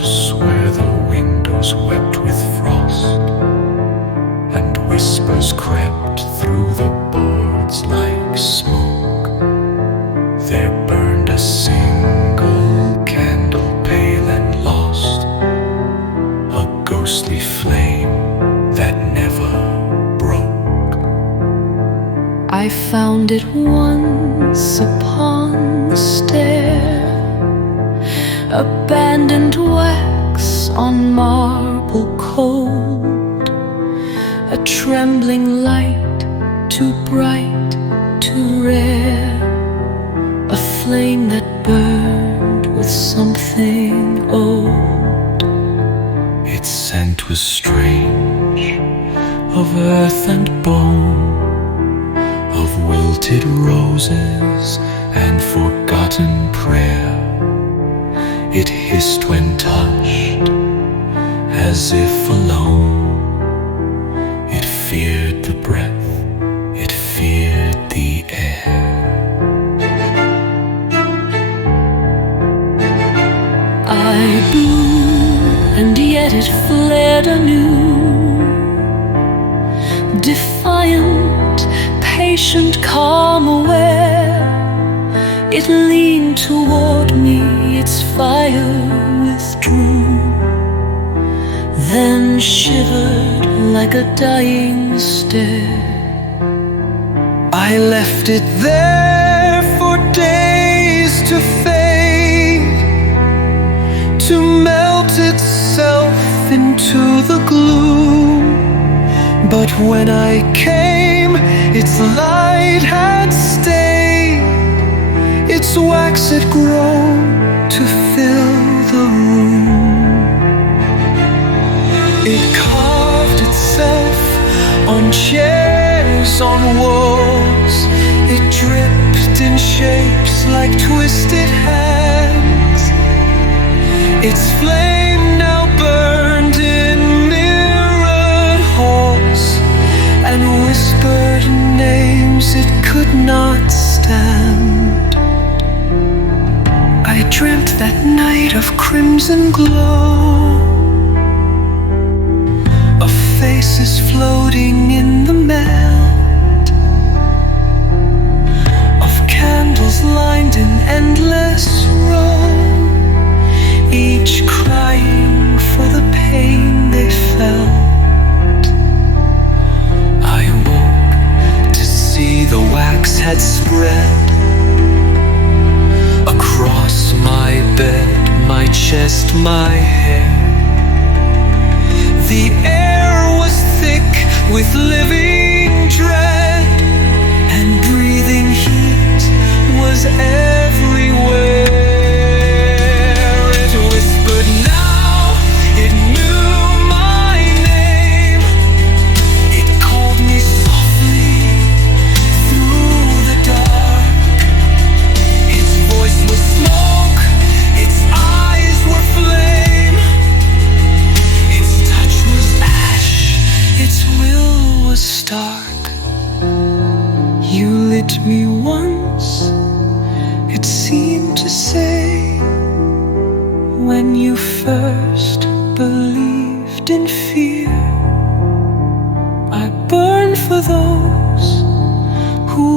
house where the windows wept with frost, and whispers crept through the boards like smoke. There burned a single candle, pale and lost, a ghostly flame that never broke. I found it once upon the stair, abandoned wax on marble cold, a trembling light too bright, too rare, a flame that burned with something old. Its scent was strange, of earth and bone, of wilted roses and forgotten prayer. It hissed when touched, as if alone. It feared the breath, it feared the air. I blew, and yet it flared anew, defiant, patient, calm, aware. It leaned toward me, its fire withdrew, then shivered like a dying stare. I left it there for days to fade, to melt itself into the gloom. But when I came, its light had stayed, its wax had grown to fill the room. It carved itself on chairs, on walls. It dripped in shapes like twisted hands. Its flame now burned in mirrored halls and whispered names it could not stand. I dreamt that night of crimson glow, of faces floating in the melt, of candles lined in endless row, each crying for the pain they felt. I awoke to see the wax had spread across my bed, my chest, my head. The air was thick with living dread, and breathing heat was everywhere. It whispered now, it knew my name. It called me softly through the dark. Its voice was smoke, its eyes were flame, its touch was ash, its will was stark. You lit me once, it seemed to say, when you first believed in fear. I burn for those